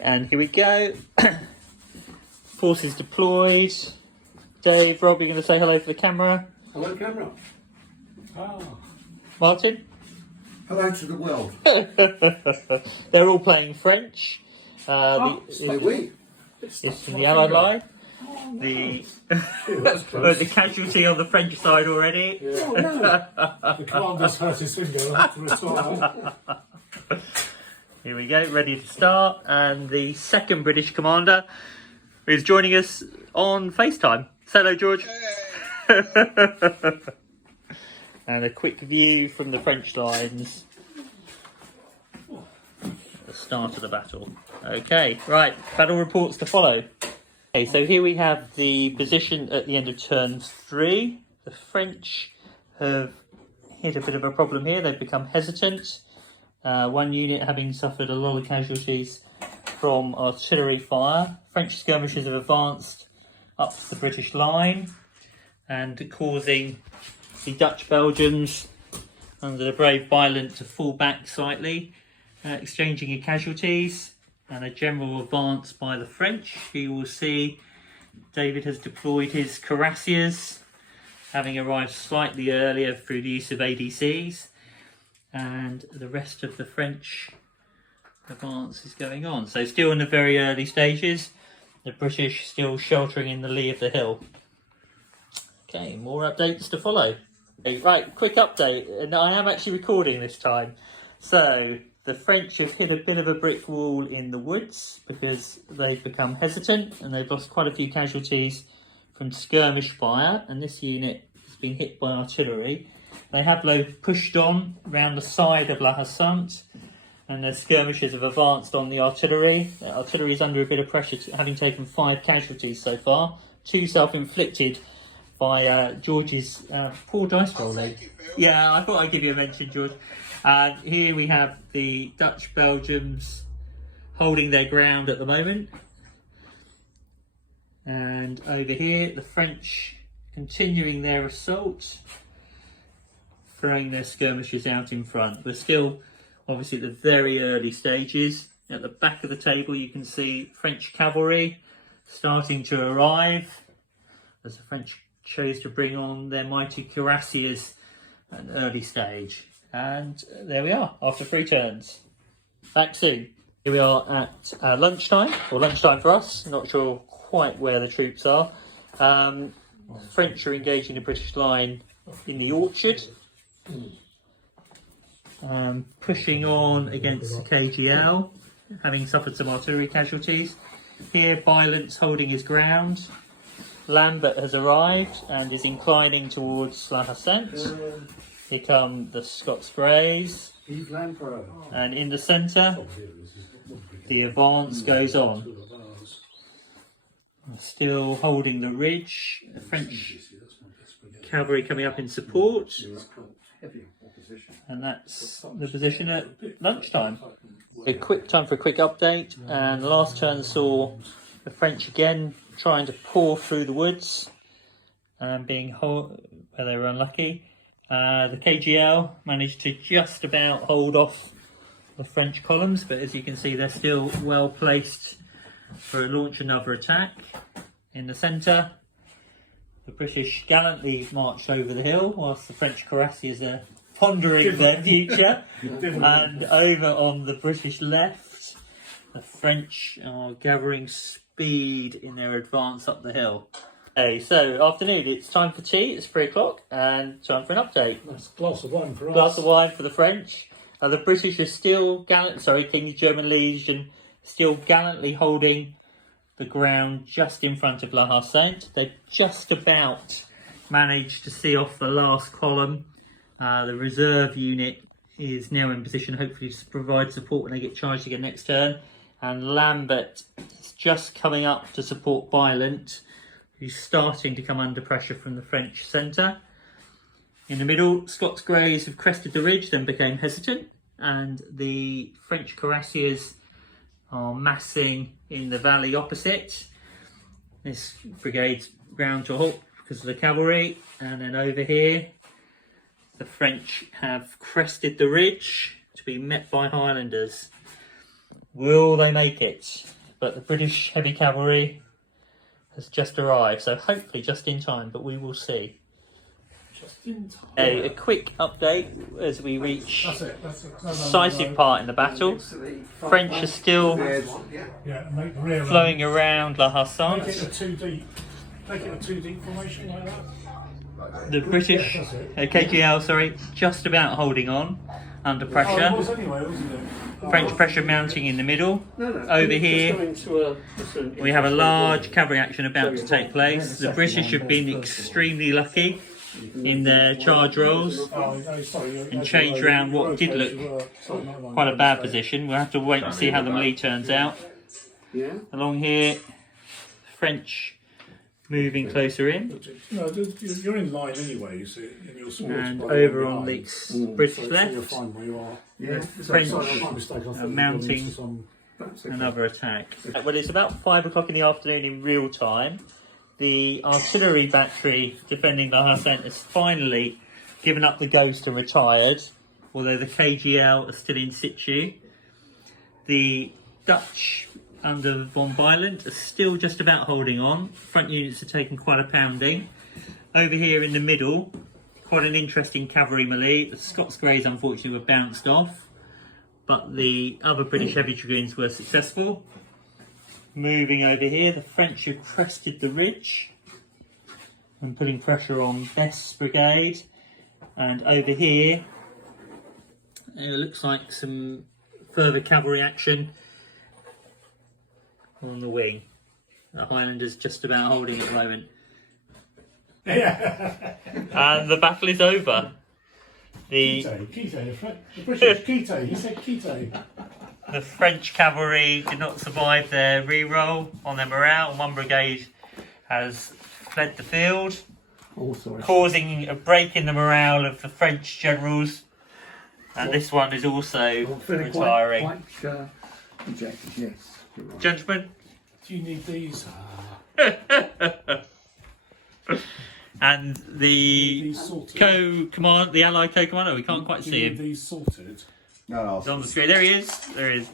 And here we go. Forces deployed. Dave, Rob, you're going to say hello for the camera. Hello, camera. Oh. Martin? Hello to the world. They're all playing French. C'est oui. It's from the Allied line. The the casualty on the French side already. Yeah. Oh, no. The commander's hurt his finger. I have to retire. Here we go, ready to start. And the second British commander is joining us on FaceTime. Say hello, George. And a quick view from the French lines at the start of the battle. Okay, right, battle reports to follow. Okay, so here we have the position at the end of turn 3. The French have hit a bit of a problem here. They've become hesitant. One unit having suffered a lot of casualties from artillery fire. French skirmishers have advanced up the British line and causing the Dutch Belgians under the brave Violent to fall back slightly, exchanging in casualties, and a general advance by the French. You will see David has deployed his cuirassiers, having arrived slightly earlier through the use of ADCs, and the rest of the French advance is going on. So still in the very early stages, the British still sheltering in the lee of the hill. Okay, more updates to follow. Okay, right, quick update, and I am actually recording this time. So the French have hit a bit of a brick wall in the woods because they've become hesitant and they've lost quite a few casualties from skirmish fire, and this unit has been hit by artillery. They have though pushed on round the side of La Hassante, and their skirmishers have advanced on the artillery. The artillery is under a bit of pressure, having taken 5 casualties so far, 2 self-inflicted by George's poor dice rolling. Yeah, I thought I'd give you a mention, George. Here we have the Dutch Belgians holding their ground at the moment. And over here, the French continuing their assault, throwing their skirmishers out in front. We're still obviously at the very early stages. At the back of the table, you can see French cavalry starting to arrive as the French chose to bring on their mighty cuirassiers at an early stage. And there we are, after 3 turns. Back soon. Here we are at lunchtime, or lunchtime for us. I'm not sure quite where the troops are. The French are engaging the British line in the orchard. Pushing on against the KGL, having suffered some artillery casualties. Here, Violent's holding his ground. Lambert has arrived and is inclining towards La Hassante. Here come the Scots Greys. And in the centre, the advance goes on. Still holding the ridge. The French cavalry coming up in support. And that's the position at lunchtime. A quick time for a quick update. And the last turn saw the French again trying to pour through the woods and where they were unlucky. The KGL managed to just about hold off the French columns, but as you can see, they're still well placed for launch another attack. In the centre, the British gallantly marched over the hill whilst the French cuirassiers are pondering their future. And over on the British left, the French are gathering speed in their advance up the hill. Okay, so afternoon, it's time for tea. It's 3 o'clock and time for an update. That's a glass of wine for us. Glass of wine for the French. The British are still King German Legion, still gallantly holding the ground just in front of La Hassante. They've just about managed to see off the last column. The reserve unit is now in position, hopefully to provide support when they get charged again next turn. And Lambert is just coming up to support Violent, who's starting to come under pressure from the French centre. In the middle, Scots Greys have crested the ridge, then became hesitant, and the French cuirassiers are massing in the valley opposite. This brigade's ground to a halt because of the cavalry, and then over here, the French have crested the ridge to be met by Highlanders. Will they make it? But the British heavy cavalry has just arrived, so hopefully just in time, but we will see. Just in time. A quick update as we reach That's it. That's it. No, decisive part in the battle. French are still Yeah, and make the rear flowing around La Make it Hassance. a 2 deep. Make it a 2 deep formation like that. The British, That's it. KGL, sorry, just about holding on under Oh, it pressure. was anyway, wasn't it? French pressure mounting in the middle. Over here, we have a large cavalry action about to take place. The British have been extremely lucky in their charge rolls and changed around what did look quite a bad position. We'll have to wait and see how the melee turns out. Along here, French moving closer in. No, you're in line anyway, you see, in your swords. And over on the British So you're left, fine where you are. French My mistake, I thought you were mounting into some- another attack. Well, it's about 5 o'clock in the afternoon in real time. The artillery battery defending the Hassant has finally given up the ghost and retired, although the KGL are still in situ. The Dutch under von Bylent are still just about holding on. Front units are taking quite a pounding. Over here in the middle, quite an interesting cavalry melee. The Scots Greys unfortunately were bounced off, but the other British heavy dragoons were successful. Moving over here, the French have crested the ridge and putting pressure on Best's brigade. And over here, it looks like some further cavalry action on the wing. The Highlanders just about holding at the moment. And the battle is over. The British Kite, he said Kite. The French cavalry did not survive their re-roll on their morale. One brigade has fled the field, causing a break in the morale of the French generals. And this one is also retiring. Yes, you're right. Gentlemen, Do you need these? and the These sorted. co-command, the Allied co-commander, we can't quite Do see you need him. these sorted? No, He's on the screen. There he is. There he is.